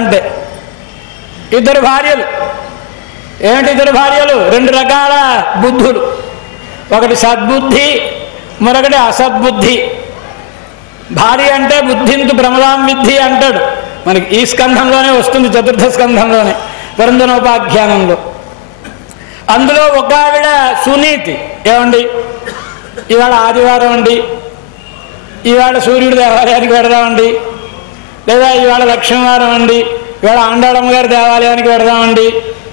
అంటే ఇద్దరు భార్యలు. ఏమిటి ఇద్దరు భార్యలు? రెండు రకాల బుద్ధులు, ఒకటి సద్బుద్ధి, మరొకటి అసద్బుద్ధి. భార్య అంటే బుద్ధింతు ప్రమదాం విద్ధి అంటాడు. మనకి ఈ స్కంధంలోనే వస్తుంది, చతుర్థ స్కంధంలోనే, పురంధనోపాఖ్యానంలో. అందులో ఒక ఆవిడ సునీతి. ఏమండి, ఇవాళ ఆదివారం అండి, ఇవాళ సూర్యుడు దేవాలయానికి వెడదామండి, లేదా ఇవాళ లక్ష్మీవారం అండి, ఇవాళ ఆండాళమ్మ గారి దేవాలయానికి వెడదామండి,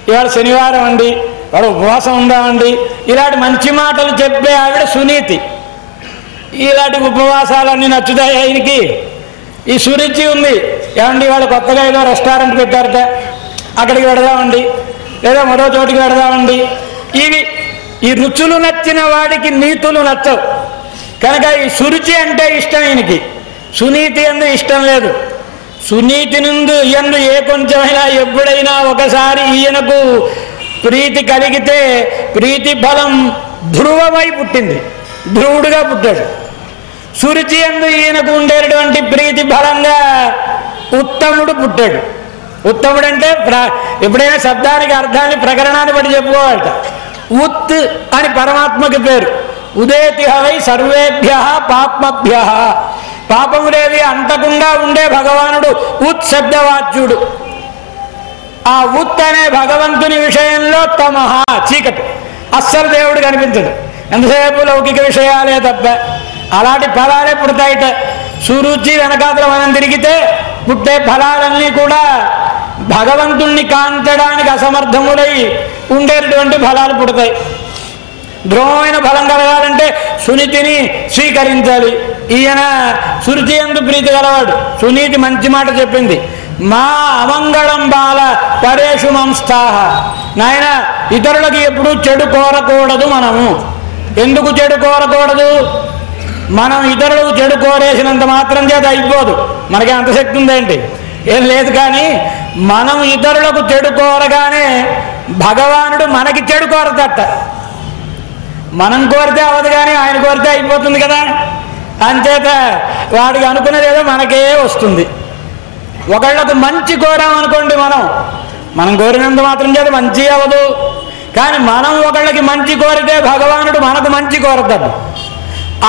ఇవాళ శనివారం అండి, ఇవాళ ఉపవాసం ఉందామండి, ఇలాంటి మంచి మాటలు చెప్పే ఆవిడ సునీతి. ఇలాంటి ఉపవాసాలన్నీ నచ్చుతాయి ఆయనకి. ఈ సురుచి ఉంది. ఏమండి ఇవాళ కొత్తగా ఏదో రెస్టారెంట్ పెట్టారట, అక్కడికి వెడదామండి, లేదా మరో చోటికి వెడదామండి. ఈ రుచులు నచ్చిన వాడికి నీతులు నచ్చవు. కనుక ఈ సురుచి అంటే ఇష్టం ఈయనకి, సునీతి అందు ఇష్టం లేదు. సునీతి నుండి ఎందు ఏ కొంచెమైనా ఎప్పుడైనా ఒకసారి ఈయనకు ప్రీతి కలిగితే ప్రీతి ఫలం ధ్రువమై పుట్టింది, ధ్రువుడుగా పుట్టాడు. సురుచి ఎందు ఈయనకు ఉండేటువంటి ప్రీతి ఫలంగా ఉత్తముడు పుట్టాడు. ఉత్తముడు అంటే ఎప్పుడైనా శబ్దానికి అర్థాన్ని ప్రకరణాన్ని బట్టి చెప్పుకోవాలట. ఉత్ అని పరమాత్మకి పేరు. ఉదేతి హవై సర్వేభ్య పాప్మభ్య. పాపములేవి అంటకుండా ఉండే భగవానుడు ఉత్ శబ్దవాచ్యుడు. ఆ ఉత్ అనే భగవంతుని విషయంలో తమహ చీకటి, అస్సలు దేవుడు కనిపించడు. ఎంతసేపు లౌకిక విషయాలే తప్ప. అలాంటి ఫలాలే పుడతాయిట. సురుచి వెనకాతల మనం తిరిగితే పుట్టే ఫలాలన్నీ కూడా భగవంతుణ్ణి కాంచడానికి అసమర్థములై ఉండేటటువంటి ఫలాలు పుడతాయి. ధ్రువమైన ఫలం కలగాలంటే సునీతిని స్వీకరించాలి. ఈయన సురుచి యందు ప్రీతి గలవాడు. సునీతి మంచి మాట చెప్పింది, మా అమంగళం బాల పరేషు మంస్థాహ. నాయన ఇతరులకు ఎప్పుడూ చెడు కోరకూడదు. మనము ఎందుకు చెడు కోరకూడదు? మనం ఇతరులకు చెడు కోరేసినంత మాత్రం చేత అయిపోదు. మనకి అంత శక్తి ఉందేంటి? ఏం లేదు. కానీ మనం ఇతరులకు చెడు కోరగానే భగవానుడు మనకి చెడు కోరతట. మనం కోరితే అవ్వదు, కానీ ఆయన కోరితే అయిపోతుంది కదా. అంచేత వాడికి అనుకున్నది ఏదో మనకే వస్తుంది. ఒకళ్ళకు మంచి కోరామనుకోండి, మనం కోరినంత మాత్రం చేత మంచి అవ్వదు. కానీ మనం ఒకళ్ళకి మంచి కోరితే భగవానుడు మనకు మంచి కోరతాడు.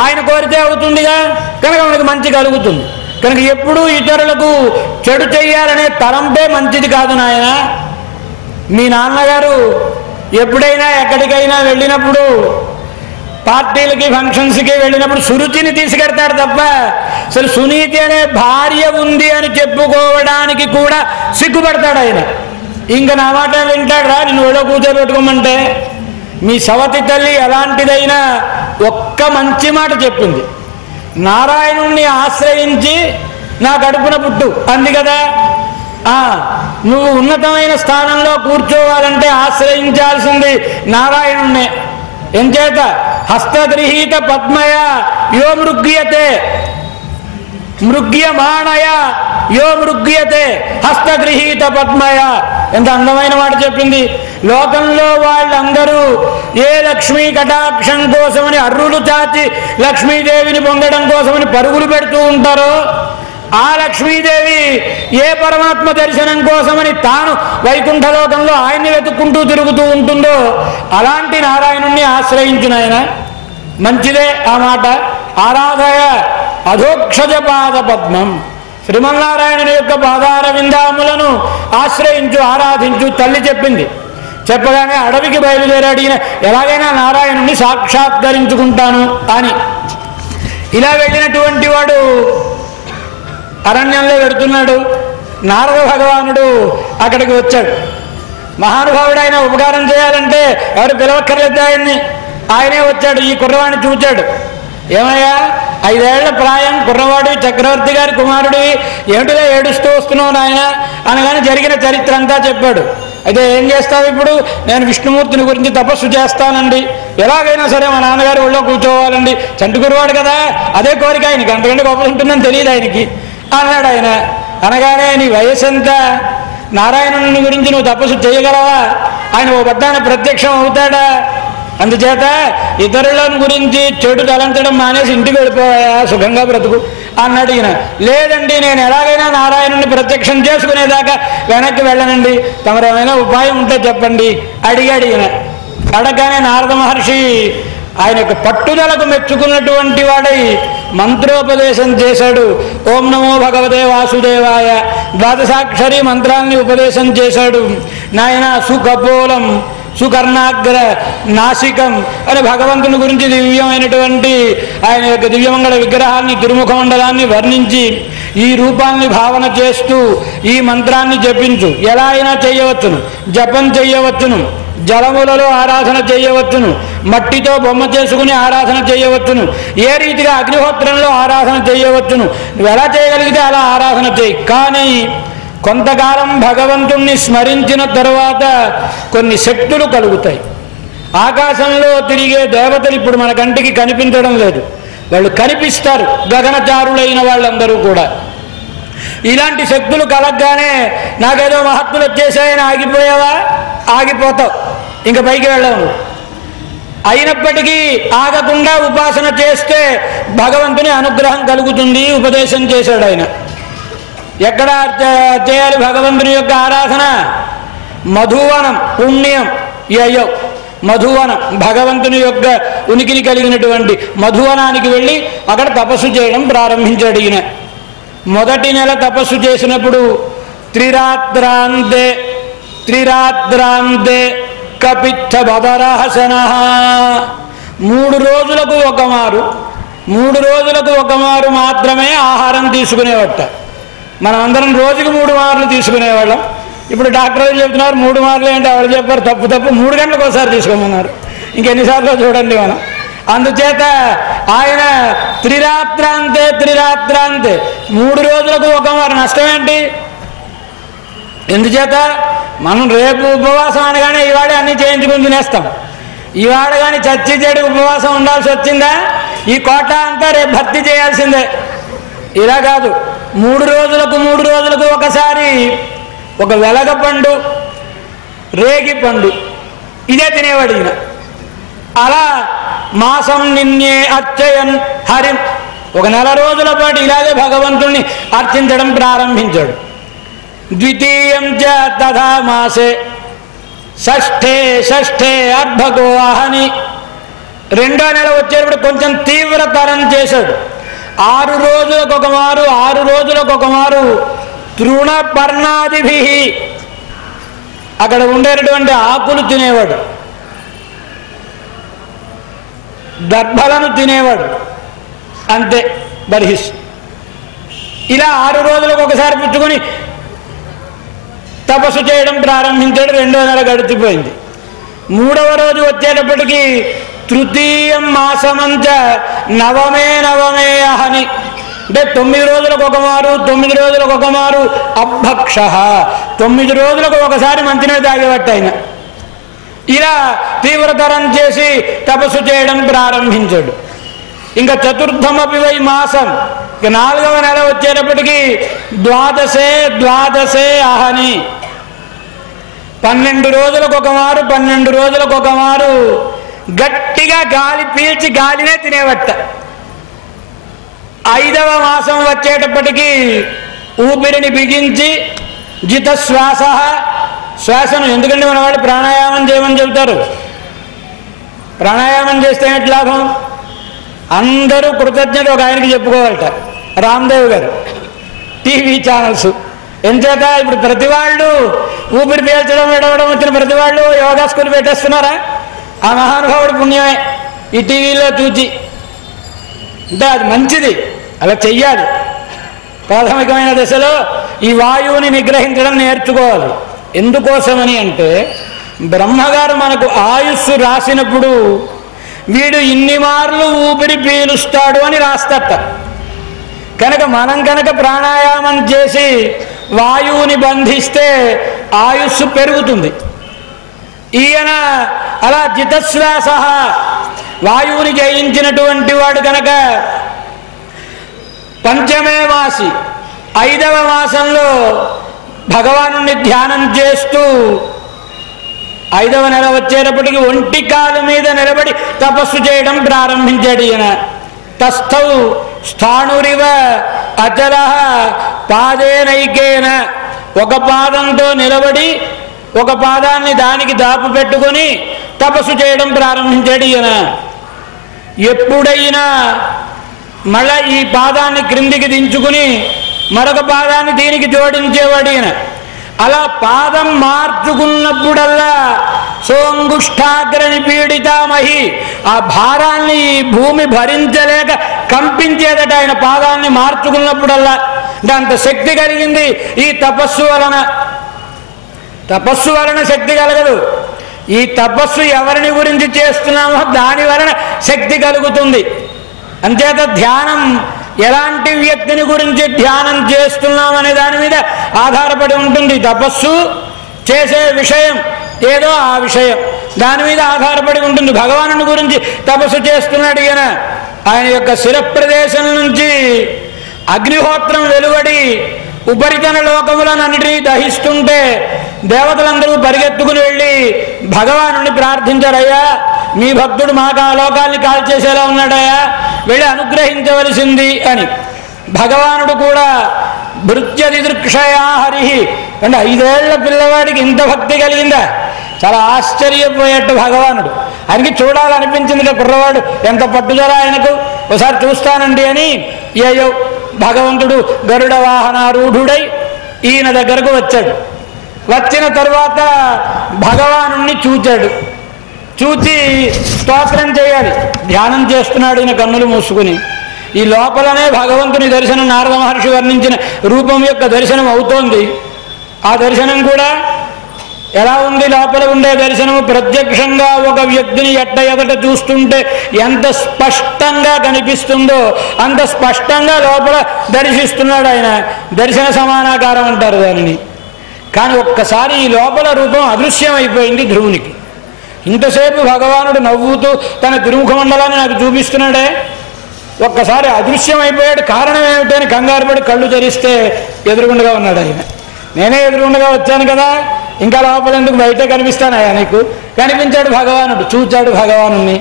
ఆయన కోరితే అవుతుందిగా, కనుక మనకు మంచి కలుగుతుంది. కనుక ఎప్పుడూ ఇతరులకు చెడు చెయ్యాలనే తలంపే మంచిది కాదు నాయన. మీ నాన్నగారు ఎప్పుడైనా ఎక్కడికైనా వెళ్ళినప్పుడు, పార్టీలకి ఫంక్షన్స్కి వెళ్ళినప్పుడు సురుచిని తీసుకెడతాడు తప్ప అసలు సునీతి అనే భార్య ఉంది అని చెప్పుకోవడానికి కూడా సిగ్గుపడతాడు ఆయన. ఇంక నా మాట వింటాడురా, నిన్ను ఒళ్ళో కూర్చోబెట్టుకోమంటే. మీ సవతి తల్లి ఎలాంటిదైనా ఒక్క మంచి మాట చెప్పింది. నారాయణుణ్ణి ఆశ్రయించి నా కడుపున పుట్టు అంది కదా. నువ్వు ఉన్నతమైన స్థానంలో కూర్చోవాలంటే ఆశ్రయించాల్సింది నారాయణుణ్ణే. ఎంచేత హస్తగృహీత పద్మయ యో మృగ్యతే, మృగ్యమాణయ యో మృగ్యతే హస్తగృహీత పద్మయ. ఎంత అందమైన మాట చెప్పింది. లోకంలో వాళ్ళందరూ ఏ లక్ష్మీ కటాక్షం కోసమని అర్రులు చాచి లక్ష్మీదేవిని పొందడం కోసమని పరుగులు పెడుతూ ఉంటారో, ఆ లక్ష్మీదేవి ఏ పరమాత్మ దర్శనం కోసమని తాను వైకుంఠలోకంలో ఆయన్ని వెతుక్కుంటూ తిరుగుతూ ఉంటుందో అలాంటి నారాయణుణ్ణి ఆశ్రయించిన ఆయన. మంచిదే ఆ మాట. ఆరాధయ అధోక్షజ పాద పద్మం. శ్రీమన్నారాయణుని యొక్క పాదార విందాములను ఆశ్రయించు, ఆరాధించు తల్లి చెప్పింది. చెప్పగానే అడవికి బయలుదేరాడు ఈయన. ఎలాగైనా నారాయణుణ్ణి సాక్షాత్కరించుకుంటాను అని. ఇలా వెళ్ళినటువంటి వాడు అరణ్యంలో వెడుతున్నాడు. నారద భగవానుడు అక్కడికి వచ్చాడు. మహానుభావుడు, ఆయన ఉపకారం చేయాలంటే ఎవరు పిలవక్కర్లేదు ఆయన్ని. ఆయనే వచ్చాడు. ఈ కుర్రవాడిని చూచాడు. ఏమయ్యా, 5 ఏళ్ల ప్రాయం, కుర్రవాడు, చక్రవర్తి గారి కుమారుడివి, ఏమిటిగా ఏడుస్తూ వస్తున్నావు నాయన అనగానే జరిగిన చరిత్ర అంతా చెప్పాడు. అయితే ఏం చేస్తావు ఇప్పుడు? నేను విష్ణుమూర్తిని గురించి తపస్సు చేస్తానండి, ఎలాగైనా సరే మా నాన్నగారు ఒళ్ళో కూర్చోవాలండి. చంటి కుర్రవాడు కదా, అదే కోరిక ఆయనకి, అంతకంటే గొప్ప ఉంటుందని తెలియదు ఆయనకి అన్నాడు ఆయన. అనగానే నీ వయసు ఎంత? నారాయణుని గురించి నువ్వు తపస్సు చేయగలవా? ఆయన ఓ బద్దాన ప్రత్యక్షం అవుతాడా? అందుచేత ఇతరుల గురించి చెడు తలంచడం మానేసి ఇంటికి వెళ్ళిపోయా, సుఖంగా బ్రతుకు అన్నాడు ఈయన. లేదండి, నేను ఎలాగైనా నారాయణుని ప్రత్యక్షం చేసుకునేదాకా వెనక్కి వెళ్ళనండి, తమరు ఏమైనా ఉపాయం ఉంటే చెప్పండి అడిగాడు ఈయన. అడగగానే నారద మహర్షి ఆయన యొక్క పట్టుదలకు మెచ్చుకున్నటువంటి వాడై మంత్రోపదేశం చేశాడు. ఓం నమో భగవతే వాసుదేవాయ ద్వాదశాక్షరి మంత్రాన్ని ఉపదేశం చేశాడు. నాయన సుకపోలం సుకర్ణాగ్ర నాసికం అని భగవంతుని గురించి దివ్యమైనటువంటి ఆయన యొక్క దివ్యమంగళ విగ్రహాన్ని తిరుముఖమండలాన్ని వర్ణించి ఈ రూపాన్ని భావన చేస్తూ ఈ మంత్రాన్ని జపించు. ఎలా అయినా చేయవచ్చును, జపం చేయవచ్చును, జలములలో ఆరాధన చేయవచ్చును, మట్టితో బొమ్మ చేసుకుని ఆరాధన చేయవచ్చును, ఏ రీతిగా అగ్నిహోత్రంలో ఆరాధన చేయవచ్చును. నువ్వు ఎలా చేయగలిగితే అలా ఆరాధన చేయి. కానీ కొంతకాలం భగవంతుణ్ణి స్మరించిన తరువాత కొన్ని శక్తులు కలుగుతాయి. ఆకాశంలో తిరిగే దేవతలు ఇప్పుడు మన కంటికి కనిపించడం లేదు, వాళ్ళు కనిపిస్తారు, గగనచారులైన వాళ్ళందరూ కూడా. ఇలాంటి శక్తులు కలగగానే నాకేదో మహత్తులు వచ్చేసాయని ఆగిపోయావా? ఆగిపోతావు, ఇంక పైకి వెళ్ళవు. అయినప్పటికీ ఆగకుండా ఉపాసన చేస్తే భగవంతుని అనుగ్రహం కలుగుతుంది. ఉపదేశం చేశాడు ఆయన. ఎక్కడ చేయాలి భగవంతుని యొక్క ఆరాధన? మధువనం, పుణ్యం యయో మధువనం, భగవంతుని యొక్క ఉనికిని కలిగినటువంటి మధువనానికి వెళ్ళి అక్కడ తపస్సు చేయడం ప్రారంభించాడు ఈయన. మొదటి నెల తపస్సు చేసినప్పుడు త్రిరాత్రాంతే కపిత్థ బదరహసన, 3 రోజులకు ఒక మారు మాత్రమే ఆహారం తీసుకునేవట. మనం అందరం రోజుకి 3 మార్లు తీసుకునేవాళ్ళం. ఇప్పుడు డాక్టర్లు చెప్తున్నారు 3 మార్లు ఏంటి? ఎవరు చెప్పారు? తప్పు 3 గంటలకు ఒకసారి తీసుకోమన్నారు. ఇంకెన్నిసార్లు చూడండి మనం. అందుచేత ఆయన త్రిరాత్రాంతే 3 రోజులకు ఒక మారు. నష్టం ఏంటి? ఎందుచేత మనం రేపు ఉపవాసం అనగానే ఇవాడే అన్నీ చేయించుకుని తినేస్తాం. ఇవాడ కానీ చచ్చి చెడు ఉపవాసం ఉండాల్సి వచ్చిందా? ఈ కోట అంతా రేపు భర్తీ చేయాల్సిందే. ఇలా కాదు, 3 రోజులకు ఒకసారి ఒక వెలగ పండు, రేగి పండు ఇదే తినేవాడు ఈయన. అలా మాసం నిన్నే అర్చయన్ హరిం, ఒక నెల రోజుల పాటు ఇలాగే భగవంతుణ్ణి అర్చించడం ప్రారంభించాడు. ద్వితీయం చ తథా మాసే షష్ఠే అర్భగో అహని, 2వ నెల వచ్చేటప్పుడు కొంచెం తీవ్రతరం చేశాడు. 6 రోజులకు ఒక మారు తృణపర్ణాదిభి, అక్కడ ఉండేటటువంటి ఆకులు తినేవాడు, దర్భలను తినేవాడు, అంతే బర్హిస్. ఇలా 6 రోజులకు ఒకసారి పుచ్చుకొని తపస్సు చేయడం ప్రారంభించాడు. 2వ నెల గడిచిపోయింది. 3వ రోజు వచ్చేటప్పటికి తృతీయం మాసమంచ నవమే అహని, అంటే 9 రోజులకు ఒక మారు అభక్ష, 9 రోజులకు ఒకసారి మంచినీళ్ళు తాగేవట్టు ఆయన. ఇలా తీవ్రతరం చేసి తపస్సు చేయడం ప్రారంభించాడు. ఇంకా చతుర్థమపి వై మాసం, ఇక 4వ నెల వచ్చేటప్పటికి ద్వాదశే అహని, 12 రోజులకు ఒక మారు గట్టిగా గాలి పీల్చి గాలినే తినేవట్ట. 5వ మాసం వచ్చేటప్పటికి ఊపిరిని బిగించి జితశ్వాస, శ్వాసను, ఎందుకంటే మన వాళ్ళు ప్రాణాయామం చేయమని చెబుతారు. ప్రాణాయామం చేస్తే ఏంటి లాభం? అందరూ కృతజ్ఞత ఒక ఆయనకి చెప్పుకోవాలట, రామ్దేవ్ గారు. టీవీ ఛానల్స్ ఎంచేత ఇప్పుడు ప్రతి వాళ్ళు ఊపిరి పీల్చడం విడవడం వచ్చిన ప్రతి వాళ్ళు యోగా స్కూల్ పెట్టేస్తున్నారా? ఆ మహానుభావుడి పుణ్యమే ఈ టీవీలో చూచి. అంటే అది మంచిది, అలా చెయ్యాలి. ప్రాథమికమైన దశలో ఈ వాయువుని నిగ్రహించడం నేర్చుకోవాలి. ఎందుకోసమని అంటే బ్రహ్మగారు మనకు ఆయుస్సు రాసినప్పుడు వీడు ఇన్ని మార్లు ఊపిరి పీలుస్తాడు అని రాస్తట. కనుక మనం ప్రాణాయామం చేసి వాయువుని బంధిస్తే ఆయుస్సు పెరుగుతుంది. ఈయన అలా జితశ్వాస వాయువుని జయించినటువంటి వాడు కనుక పంచమే మాసి 5వ మాసంలో భగవానుని ధ్యానం చేస్తూ 5వ నెల వచ్చేటప్పటికి ఒంటి కాలు మీద నిలబడి తపస్సు చేయడం ప్రారంభించాడు ఈయన. తస్థౌ స్థాణురివ అచల పాదేనైకేన, ఒక పాదంతో నిలబడి ఒక పాదాన్ని దానికి దాపు పెట్టుకొని తపస్సు చేయడం ప్రారంభించాడు ఈయన. ఎప్పుడైనా మళ్ళా ఈ పాదాన్ని క్రిందికి దించుకుని మరొక పాదాన్ని దీనికి జోడించేవాడు ఈయన. అలా పాదం మార్చుకున్నప్పుడల్లా సోంగుష్ఠాగ్రని పీడితామహి, ఆ భారాన్ని ఈ భూమి భరించలేక కంపించేదట ఆయన పాదాన్ని మార్చుకున్నప్పుడల్లా. అంత శక్తి కలిగింది ఈ తపస్సు వలన. తపస్సు వలన శక్తి కలగదు, ఈ తపస్సు ఎవరిని గురించి చేస్తున్నామో దాని వలన శక్తి కలుగుతుంది. అంచేత ధ్యానం ఎలాంటి వ్యక్తిని గురించి ధ్యానం చేస్తున్నాం అనే దాని మీద ఆధారపడి ఉంటుంది. తపస్సు చేసే విషయం ఏదో ఆ విషయం దాని మీద ఆధారపడి ఉంటుంది. భగవానుని గురించి తపస్సు చేస్తున్నాడు ఈయన. ఆయన యొక్క శిరప్రదేశం నుంచి అగ్నిహోత్రం వెలువడి ఉపరితన లోకములన్నిటినీ దహిస్తుంటే దేవతలందరూ పరిగెత్తుకుని వెళ్ళి భగవానుని ప్రార్థించారయ్యా, మీ భక్తుడు మాకు ఆ లోకాల్ని కాల్చేసేలా ఉన్నాడయ్యా, వెళ్ళి అనుగ్రహించవలసింది అని. భగవానుడు కూడా భృత్యదిదృక్షయా హరి అంటే 5 ఏళ్ల పిల్లవాడికి ఇంత భక్తి కలిగిందా? చాలా ఆశ్చర్యపోయేట్టు భగవానుడు. ఆయనకి చూడాలనిపించింది, కుర్రవాడు ఎంత పట్టుదల ఆయనకు, ఒకసారి చూస్తానండి అని. అయ్యో భగవంతుడు గరుడ వాహనారూఢుడై ఈయన దగ్గరకు వచ్చాడు. వచ్చిన తరువాత భగవానుణ్ణి చూచాడు. చూచి స్తోత్రం చేయాలి. ధ్యానం చేస్తున్నాడు ఈయన కన్నులు మూసుకుని. ఈ లోపలనే భగవంతుని దర్శనం నారద మహర్షి వర్ణించిన రూపం యొక్క దర్శనం అవుతోంది. ఆ దర్శనం కూడా ఎలా ఉంది? లోపల ఉండే దర్శనము ప్రత్యక్షంగా ఒక వ్యక్తిని ఎట్ట చూస్తుంటే ఎంత స్పష్టంగా కనిపిస్తుందో అంత స్పష్టంగా లోపల దర్శిస్తున్నాడు ఆయన. దర్శన సమానాకారం అంటారు దానిని. కానీ ఒక్కసారి ఈ లోపల రూపం అదృశ్యం అయిపోయింది ధ్రువునికి. ఇంతసేపు భగవానుడు నవ్వుతూ తన తిరుముఖ మండలాన్ని నాకు చూపిస్తున్నాడే, ఒక్కసారి అదృశ్యం అయిపోయాడు. కారణం ఏమిటని కంగారు పడి కళ్ళు తెరిస్తే ఎదురుగుండగా ఉన్నాడు ఆయన. నేనే ఎదురుగుండగా వచ్చాను కదా, ఇంకా లోపల ఎందుకు బయటే కనిపిస్తానయ్యా నీకు? కనిపించాడు భగవానుడు. చూచాడు భగవానుణ్ణి.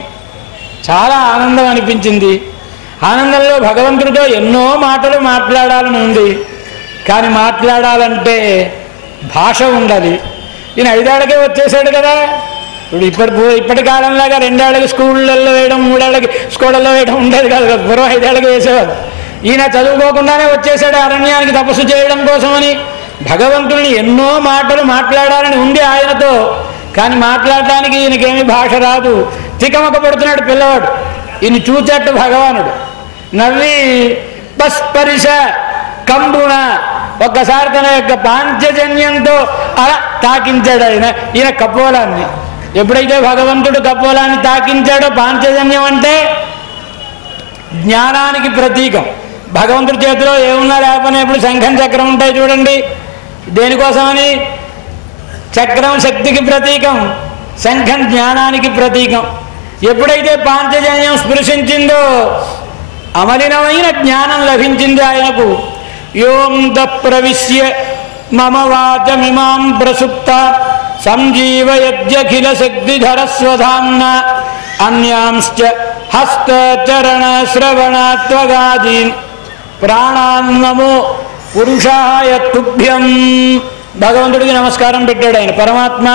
చాలా ఆనందం అనిపించింది. ఆనందంలో భగవంతుడితో ఎన్నో మాటలు మాట్లాడాలని ఉంది. కానీ మాట్లాడాలంటే భాష ఉండాలి. ఈయన 5 ఏళ్ళకే వచ్చేసాడు కదా. ఇప్పుడు ఇప్పటి కాలంలాగా 2 ఏళ్ళకి స్కూళ్ళల్లో వేయడం, 3 ఏళ్ళకి స్కూళ్ళల్లో వేయడం ఉండేది కాదు కదా. పూర్వం 5 ఏళ్ళకి వేసేవారు. ఈయన చదువుకోకుండానే వచ్చేసాడు అరణ్యానికి తపస్సు చేయడం కోసమని. భగవంతుడిని ఎన్నో మాటలు మాట్లాడాలని ఉంది ఆయనతో. కానీ మాట్లాడటానికి ఈయనకేమీ భాష రాదు. తికమక పడుతున్నాడు పిల్లవాడు. ఈయన చూచట్టు భగవానుడు నవ్వి పస్పరిశ కంబుణ ఒక్కసారి తన యొక్క పాంచజన్యంతో అలా తాకించాడు ఆయన ఈయన కపోలాన్ని. ఎప్పుడైతే భగవంతుడు కపోలాన్ని తాకించాడో, పాంచజన్యం అంటే జ్ఞానానికి ప్రతీకం. భగవంతుడి చేతిలో ఏమున్నా లేకపోయినా ఇప్పుడు శంఖం చక్రం ఉంటాయి చూడండి. దేనికోసమని? చక్రం శక్తికి ప్రతీకం, శంఖం జ్ఞానానికి ప్రతీకం. ఎప్పుడైతే పాంచజన్యం స్పృశించిందో అమలినమైన జ్ఞానం లభించింది ఆయనకు. యోంద ప్రవిశ్య మమ వాచమిమాం ప్రసుప్త సంజీవయజ్ఞఖిల శక్తిధరస్వధామ్న అన్యాంశ్చ హస్తచరణ శ్రవణత్వగాదీన్ ప్రాణాన్నమో పురుషాయ తుభ్యం. భగవంతుడికి నమస్కారం పెట్టాడు ఆయన. పరమాత్మ,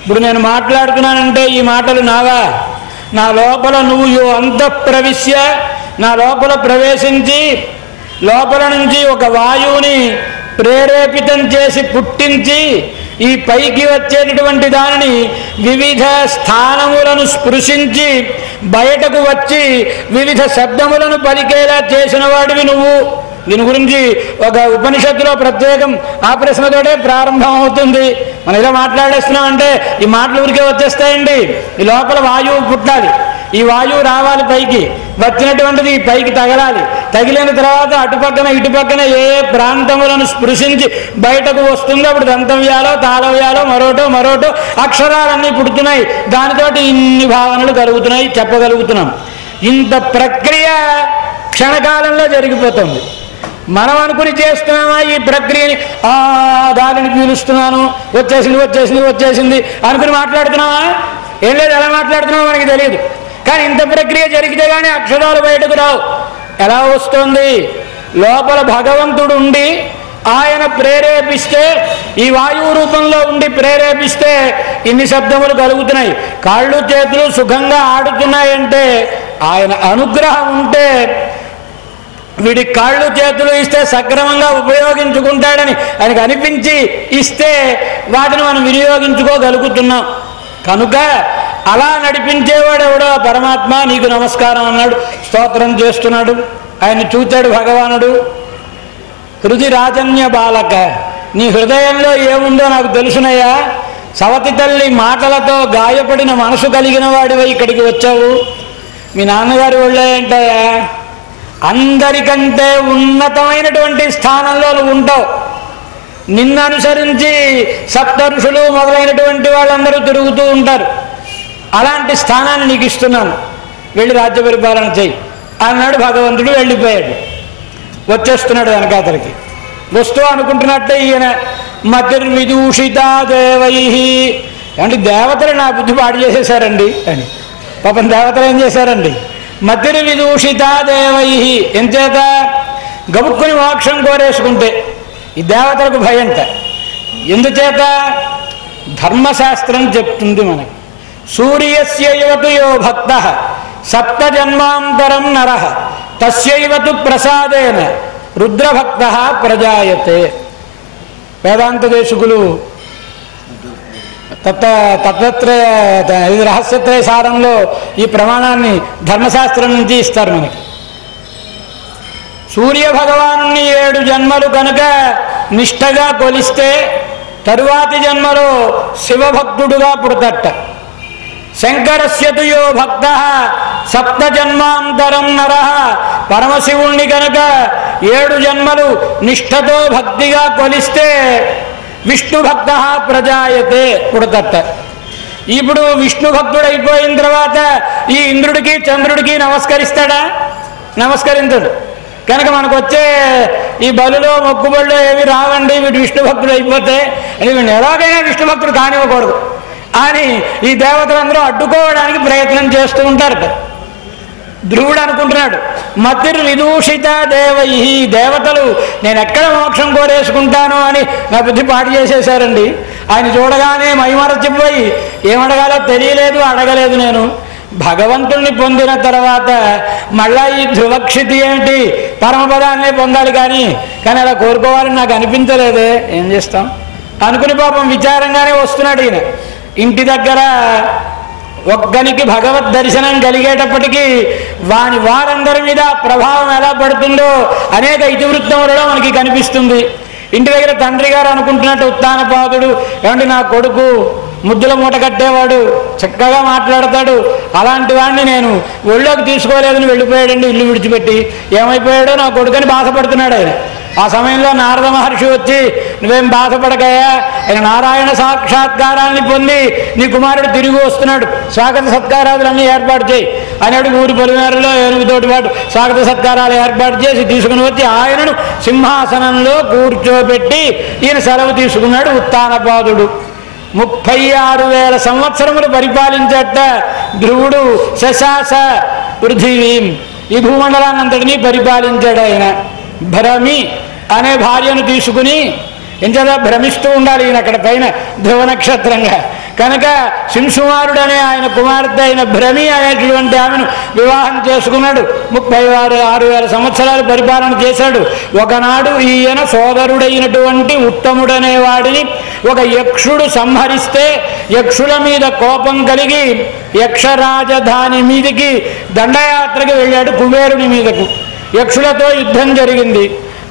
ఇప్పుడు నేను మాట్లాడుతున్నానంటే ఈ మాటలు నావా? నా లోపల నువ్వు యో అంతఃప్రవిశ్య, నా లోపల ప్రవేశించి లోపల నుంచి ఒక వాయువుని ప్రేరేపితం చేసి పుట్టించి ఈ పైకి వచ్చేటటువంటి దానిని వివిధ స్థానములను స్పృశించి బయటకు వచ్చి వివిధ శబ్దములను పలికేలా చేసిన వాడివి నువ్వు. దీని గురించి ఒక ఉపనిషత్తులో ప్రత్యేకం ఆ ప్రశ్నతోటే ప్రారంభం అవుతుంది. మనం ఇలా మాట్లాడేస్తున్నామంటే ఈ మాటలు ఊరికే వచ్చేస్తాయండి. ఈ లోపల వాయువు పుట్టాలి, ఈ వాయువు రావాలి పైకి, వచ్చినటువంటిది ఈ పైకి తగలాలి. తగిలిన తర్వాత అటుపక్కన ఇటుపక్కన ఏ ప్రాంతములను స్పృశించి బయటకు వస్తుందో అప్పుడు దంతవ్యాలో తాళవ్యాలో మరోటో అక్షరాలన్నీ పుడుతున్నాయి. దానితోటి ఇన్ని భావనలు కలుగుతున్నాయి, చెప్పగలుగుతున్నాం. ఇంత ప్రక్రియ క్షణకాలంలో జరిగిపోతుంది. మనం అనుకుని చేస్తున్నామా ఈ ప్రక్రియని? దానిని పీలుస్తున్నాను, వచ్చేసింది అనుకుని మాట్లాడుతున్నామా? ఏం లేదు, ఎలా మాట్లాడుతున్నామో మనకి తెలియదు. కానీ ఇంత ప్రక్రియ జరిగితే కానీ అక్షరాలు బయటకు రావు. ఎలా వస్తుంది? లోపల భగవంతుడు ఉండి ఆయన ప్రేరేపిస్తే, ఈ వాయువు రూపంలో ఉండి ప్రేరేపిస్తే ఇన్ని శబ్దములు కలుగుతున్నాయి. కాళ్ళు చేతులు సుఖంగా ఆడుతున్నాయంటే ఆయన అనుగ్రహం ఉంటే, వీడి కాళ్ళు చేతులు ఇస్తే సక్రమంగా ఉపయోగించుకుంటాడని ఆయనకు అనిపించి ఇస్తే వాటిని మనం వినియోగించుకోగలుగుతున్నాం. కనుక అలా నడిపించేవాడు ఎవడో పరమాత్మ నీకు నమస్కారం అన్నాడు, స్తోత్రం చేస్తున్నాడు. ఆయన చూచాడు భగవానుడు. హృది రాజన్య బాలక, నీ హృదయంలో ఏముందో నాకు తెలుసునయ్యా. సవతి తల్లి మాటలతో గాయపడిన మనసు కలిగిన వాడివై ఇక్కడికి వచ్చావు. మీ నాన్నగారి ఒళ్ళో ఏంటయ్యా, అందరికంటే ఉన్నతమైనటువంటి స్థానంలో నువ్వు ఉంటావు. నిన్ను అనుసరించి సప్తఋషులు మొదలైనటువంటి వాళ్ళందరూ తిరుగుతూ ఉంటారు. అలాంటి స్థానాన్ని నీకు ఇస్తున్నాను, వెళ్ళి రాజ్య పరిపాలన చెయ్యి అన్నాడు భగవంతుడు. వెళ్ళిపోయాడు. వచ్చేస్తున్నాడు వెనకాతలకి. వస్తూ అనుకుంటున్నట్టే ఈయన మతిర్విదూషితా దేవై, అంటే దేవతలు నా బుద్ధి పాడు చేసేశారండి అని. పాపం దేవతలు ఏం చేశారండి? మతిర్విదూషితా దేవై, ఎంచేత గబుక్కుని మోక్షం కోరేసుకుంటే ఈ దేవతలకు భయంట. ఎందుచేత? ధర్మశాస్త్రం చెప్తుంది మనకి, సూర్యస్యైవతు యో భక్త సప్తజన్మాంతరం నరః తస్యైవతు ప్రసాదేన రుద్రభక్త ప్రజాయతే. వేదాంత దేశకులు తత్వత్రయ రహస్యత్రయ సారంలో ఈ ప్రమాణాన్ని ధర్మశాస్త్రం నుంచి ఇస్తారు మనకి. సూర్య భగవాను 7 జన్మలు కనుక నిష్టగా కొలిస్తే తరువాతి జన్మలో శివభక్తుడుగా పుడతట. శంకరస్యతు యో భక్త సప్తజన్మాంతరం నరః, పరమశివుణ్ణి కనుక 7 జన్మలు నిష్ఠతో భక్తిగా కొలిస్తే విష్ణు భక్త ప్రజాయతే, పుడతట. ఇప్పుడు విష్ణు భక్తుడైపోయిన తర్వాత ఈ ఇంద్రుడికి చంద్రుడికి నమస్కరిస్తాడా? నమస్కరించడు. కనుక మనకు వచ్చే ఈ బలులో మొక్కుబళ్ళు ఏవి రావండి, వీడు విష్ణు భక్తుడు అయిపోతే, అని వీడిని ఎలాగైనా విష్ణు భక్తుడు కానివ్వకూడదు అని ఈ దేవతలందరూ అడ్డుకోవడానికి ప్రయత్నం చేస్తూ ఉంటారట. ధ్రువుడు అనుకుంటున్నాడు, మతిర్విదూషిత దేవై, దేవతలు నేను ఎక్కడ మోక్షం కోరేసుకుంటాను అని నా బుద్ధి పాటు చేసేశారండి. ఆయన చూడగానే మైమరచిపోయి ఏమడగాలో తెలియలేదు, అడగలేదు. నేను భగవంతుణ్ణి పొందిన తర్వాత మళ్ళా ఈ ధ్రువక్షితి ఏమిటి, పరమపదాన్నే పొందాలి కానీ అలా కోరుకోవాలని నాకు అనిపించలేదే, ఏం చేస్తాం అనుకుని పాపం విచారంగానే వస్తున్నాడు ఈయన. ఇంటి దగ్గర ఒక్కనికి భగవద్ దర్శనం కలిగేటప్పటికీ వారందరి మీద ప్రభావం ఎలా పడుతుందో అనేక ఇతివృత్తములలో మనకి కనిపిస్తుంది. ఇంటి దగ్గర తండ్రి గారు అనుకుంటున్నట్టు ఉత్తానపాదుడు, ఏమంటే నా కొడుకు ముద్దుల మూట కట్టేవాడు, చక్కగా మాట్లాడతాడు, అలాంటి వాడిని నేను ఒళ్ళోకి తీసుకోలేదని వెళ్ళిపోయాడండి ఇల్లు విడిచిపెట్టి. ఏమైపోయాడో నా కొడుకుని బాధపడుతున్నాడు ఆయన. ఆ సమయంలో నారద మహర్షి వచ్చి నువ్వేం బాధపడకయ్యా, ఆయన నారాయణ సాక్షాత్కారాన్ని పొంది నీ కుమారుడు తిరిగి వస్తున్నాడు, స్వాగత సత్కారాదులన్నీ ఏర్పాటు చేయి అన్నాడు. ఊరి పొలిమేరలో 8 పాటు స్వాగత సత్కారాలు ఏర్పాటు చేసి తీసుకుని వచ్చి ఆయనను సింహాసనంలో కూర్చోబెట్టి ఈయన సెలవు తీసుకున్నాడు. ఉత్తానపాదుడు 36,000 సంవత్సరములు పరిపాలించట ధ్రువుడు. శశాస పృథివీం, ఈ భూమండలాన్నంతటినీ పరిపాలించాడు ఆయన. భ్రమి అనే భార్యను తీసుకుని, ఎంచేత భ్రమిస్తూ ఉండాలి ఈయన అక్కడ పైన ధ్రువ నక్షత్రంగా. కనుక శింసుమారుడు అనే ఆయన కుమార్తె అయిన భ్రమి అనేటువంటి ఆమెను వివాహం చేసుకున్నాడు. 36,000 సంవత్సరాలు పరిపాలన చేశాడు. ఒకనాడు ఈయన సోదరుడైనటువంటి ఉత్తముడనే వాడిని ఒక యక్షుడు సంహరిస్తే యక్షుల మీద కోపం కలిగి యక్షరాజధాని మీదికి దండయాత్రకి వెళ్ళాడు, కుబేరుని మీదకు. యక్షులతో యుద్ధం జరిగింది.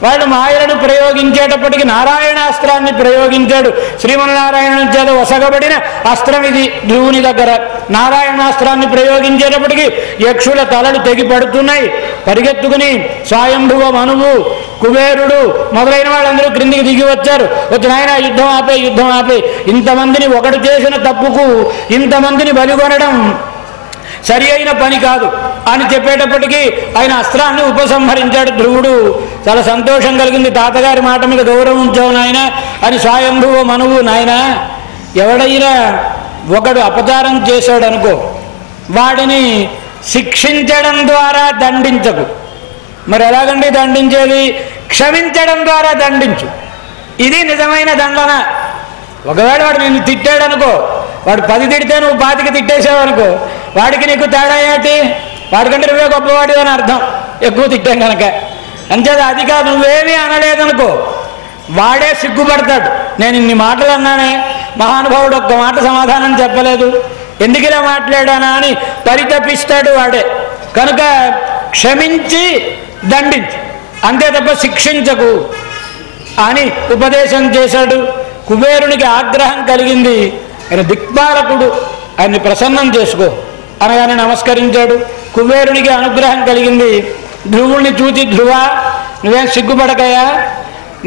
వాళ్ళు మాయలను ప్రయోగించేటప్పటికి నారాయణాస్త్రాన్ని ప్రయోగించాడు. శ్రీమన్నారాయణ చేత వసగబడిన అస్త్రం ఇది ధ్రువుని దగ్గర. నారాయణాస్త్రాన్ని ప్రయోగించేటప్పటికి యక్షుల తలలు తెగి పడుతున్నాయి. పరిగెత్తుకుని స్వయంభువ మనువు, కుబేరుడు మొదలైన వాళ్ళందరూ క్రిందికి దిగి వచ్చారు. వచ్చి ఆయన యుద్ధం ఆపే, యుద్ధం ఆపే, ఇంతమందిని ఒకటి చేసిన తప్పుకు ఇంతమందిని బలిగొనడం సరి అయిన పని కాదు అని చెప్పేటప్పటికీ ఆయన అస్త్రాన్ని ఉపసంహరించాడు ధ్రువుడు. చాలా సంతోషం కలిగింది. తాతగారి మాట మీద గౌరవం ఉంచావు నాయన అని స్వయంభువ మనువు, నాయన ఎవడైనా ఒకడు అపచారం చేశాడు అనుకో, వాడిని శిక్షించడం ద్వారా దండించకు, మరి ఎలాగండి దండించేది? క్షమించడం ద్వారా దండించు. ఇది నిజమైన దండన. ఒకవేళ వాడు నిన్ను తిట్టాడనుకో, వాడు 10 తిడితే నువ్వు 25 తిట్టేసావు అనుకో, వాడికి నీకు తేడా ఏంటి? వాడికంటే నువ్వే గొప్పవాడు అని అర్థం, ఎక్కువ తిట్టాం కనుక. అంచేది అది కాదు, నువ్వేమీ అనలేదనుకో వాడే సిగ్గుపడతాడు. నేను ఇన్ని మాటలు అన్నానే, మహానుభావుడు ఒక్క మాట సమాధానం చెప్పలేదు, ఎందుకు ఇలా మాట్లాడానా అని పరితపిస్తాడు వాడే. కనుక క్షమించి దండించు, అంతే తప్ప శిక్షించకు అని ఉపదేశం చేశాడు. కుబేరునికి ఆగ్రహం కలిగింది, ఆయన దిక్పాలకుడు, ఆయన్ని ప్రసన్నం చేసుకో అనగానే నమస్కరించాడు. కుబేరునికి అనుగ్రహం కలిగింది. ధ్రువుణ్ణి చూచి, ధ్రువ నువ్వేం సిగ్గుపడకయా,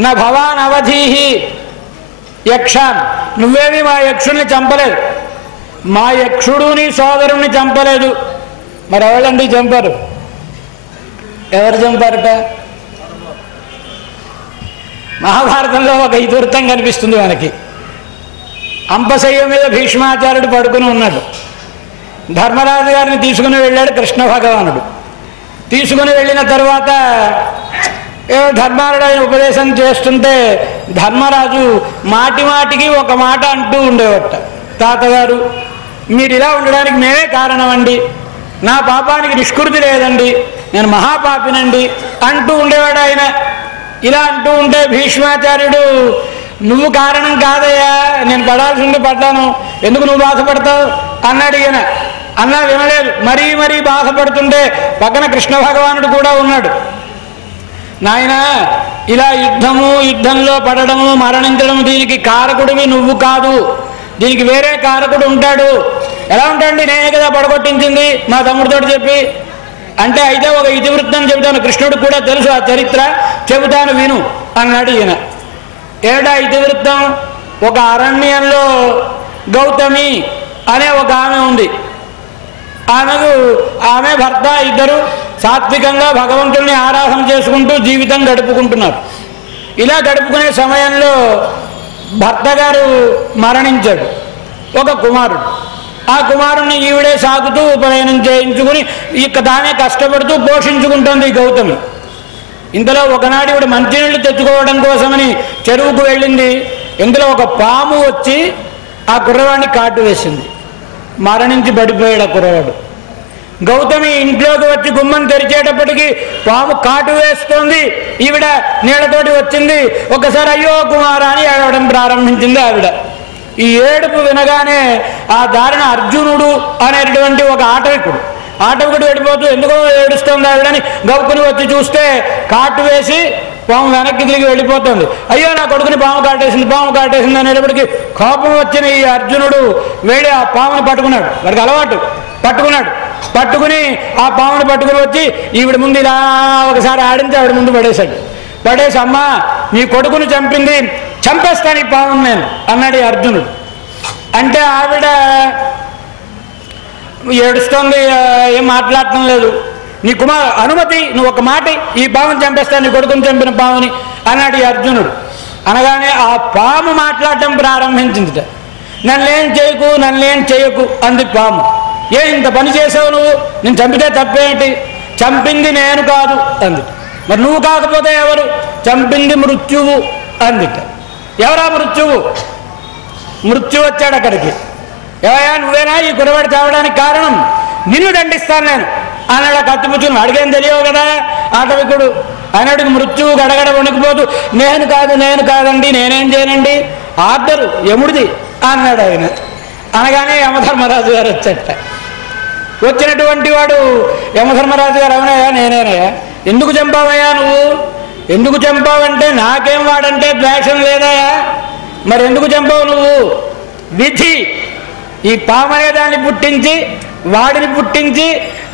నా భవాన్ అవధీహి యక్షాన్, నువ్వేమి మా యక్షుల్ని చంపలేదు, మా యక్షుడు నీ సోదరుణ్ణి చంపలేదు. మరి ఎవరండి చంపారు? ఎవరు చంపారట? మహాభారతంలో ఒక ఇతివృత్తం కనిపిస్తుంది మనకి. అంపశయ్య మీద భీష్మాచార్యుడు పడుకుని ఉన్నాడు. ధర్మరాజు గారిని తీసుకుని వెళ్ళాడు కృష్ణ భగవానుడు. తీసుకుని వెళ్ళిన తర్వాత ధర్మారుడు ఆయన ఉపదేశం చేస్తుంటే ధర్మరాజు మాటి మాటికి ఒక మాట అంటూ ఉండేవట, తాతగారు మీరు ఇలా ఉండడానికి మేమే కారణం అండి, నా పాపానికి నిష్కృతి లేదండి, నేను మహాపాపినండి అంటూ ఉండేవాడు ఆయన. ఇలా అంటూ ఉంటే భీష్మాచార్యుడు, నువ్వు కారణం కాదయ్యా, నేను పడాల్సి ఉండి పడ్డాను, ఎందుకు నువ్వు బాధపడతావు అన్నాడు. ఈయన అన్నా వినలేదు. మరీ మరీ బాధపడుతుంటే పక్కన కృష్ణ భగవానుడు కూడా ఉన్నాడు. నాయన ఇలా యుద్ధంలో పడడము మరణించడం దీనికి కారకుడివి నువ్వు కాదు, దీనికి వేరే కారకుడు ఉంటాడు. ఎలా ఉంటాడండి, నేనే కదా పడగొట్టించింది మా తమ్ముడితో చెప్పి అంటే. అయితే ఒక ఇతివృత్తం చెబుతాను, కృష్ణుడు కూడా తెలుసు ఆ చరిత్ర, చెబుతాను విను అన్నాడు ఈయన. ఏడా ఇతివృత్తం? ఒక అరణ్యంలో గౌతమి అనే ఒక ఆమె ఉంది. ఆమె భర్త ఇద్దరు సాత్వికంగా భగవంతుడిని ఆరాధన చేసుకుంటూ జీవితం గడుపుకుంటున్నారు. ఇలా గడుపుకునే సమయంలో భర్త గారు మరణించాడు. ఒక కుమారుడు, ఆ కుమారుణ్ణి ఈవిడే సాగుతూ ఉపనయనం చేయించుకుని తానే కష్టపడుతూ పోషించుకుంటుంది ఈ గౌతమి. ఇంతలో ఒకనాడు ఈవిడ మంచినీళ్ళు తెచ్చుకోవడం కోసమని చెరువుకు వెళ్ళింది. ఇందులో ఒక పాము వచ్చి ఆ కుర్రవాడిని కాటు వేసింది. మరణించి పడిపోయాడు ఆ కుర్రవాడు. గౌతమి ఇంట్లోకి వచ్చి గుమ్మం తెరిచేటప్పటికి పాము కాటు వేస్తోంది. ఈవిడ నీళ్లతోటి వచ్చింది. ఒకసారి అయ్యో కుమార అని ఏడవడం ప్రారంభించింది ఆవిడ. ఈ ఏడుపు వినగానే ఆ దారిన అర్జునుడు అనేటువంటి ఒక ఆటవికుడు వెళ్ళిపోతూ ఎందుకో ఏడుస్తుంది ఆవిడని గౌకుని వచ్చి చూస్తే కాటు వేసి పాము వెనక్కి తిరిగి వెళ్ళిపోతుంది. అయ్యో నా కొడుకుని పాము కాటేసింది అనేటప్పటికి కోపం వచ్చిన ఈ అర్జునుడు వెళ్ళి ఆ పామును పట్టుకున్నాడు. వాడికి అలవాటు, పట్టుకుని ఆ పామును పట్టుకుని వచ్చి ఈవిడ ముందు ఇలా ఒకసారి ఆడించి ఆవిడ ముందు పడేసి అమ్మా నీ కొడుకుని చంపింది, చంపేస్తాను ఈ పామును నేను అన్నాడు ఈ అర్జునుడు. అంటే ఆవిడ ఏడుస్తోంది, ఏం మాట్లాడటం లేదు. నీ కుమార్ అనుమతి, నువ్వు ఒక మాట, ఈ పాముని చంపేస్తాను, నీ కొడుకుని చంపిన పాముని అన్నాడు ఈ అర్జునుడు. అనగానే ఆ పాము మాట్లాడటం ప్రారంభించిందిట. నన్నేం చేయకు అంది పాము. ఇంత పని చేసావు నువ్వు, నేను చంపితే తప్పేంటి, చంపింది నేను కాదు అంది. మరి నువ్వు కాకపోతే ఎవరు? చంపింది మృత్యువు అందిట. ఎవరా మృత్యువు? మృత్యు వచ్చాడు అక్కడికి. ఎవయా నువ్వేనా ఈ కురవాడు చావడానికి కారణం, నిన్ను దండిస్తాను నేను అన్నాడు. కత్తిపుచ్చుని అడిగేం తెలియవు కదా ఆటవికుడు. ఆయనడికి మృత్యువు గడగడ వణికిపోతూ నేను కాదండి, నేనేం చేయనండి, ఆర్డరు యముడిది అన్నాడు ఆయన. అనగానే యమధర్మరాజు గారు వచ్చేట. వచ్చినటువంటి వాడు యమధర్మరాజు గారు, అవునయ్యా నేనేనయ్యా, ఎందుకు చంపావయ్యా నువ్వు, ఎందుకు చంపావంటే నాకేం వాడంటే ద్వేషం లేదయ్యా, మరి ఎందుకు చంపావు నువ్వు? విధి ఈ పామనే దాన్ని పుట్టించి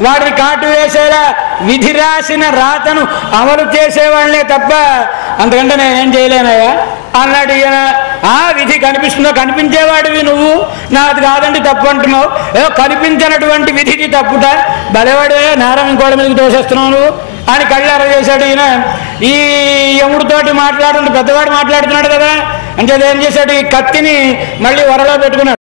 వాడిని కాటు వేసేలా విధి రాసిన రాతను అమలు చేసేవాళ్లే తప్ప అంతకంటే నేనేం చేయలేనయ్యా అన్నాడు ఈయన. ఆ విధి కనిపించేవాడివి నువ్వు, నాది కాదండి తప్పు అంటున్నావు. ఏదో కనిపించినటువంటి విధికి తప్పుట, బలవాడే నేరం ఇంకోటి మీదకి తోసేస్తున్నావు నువ్వు అని కళ్ళార చేశాడు ఈయన. ఈ యముడితోటి పెద్దవాడు మాట్లాడుతున్నాడు కదా, అంటే ఏం చేశాడు, ఈ కత్తిని మళ్ళీ వరలో పెట్టుకున్నాడు.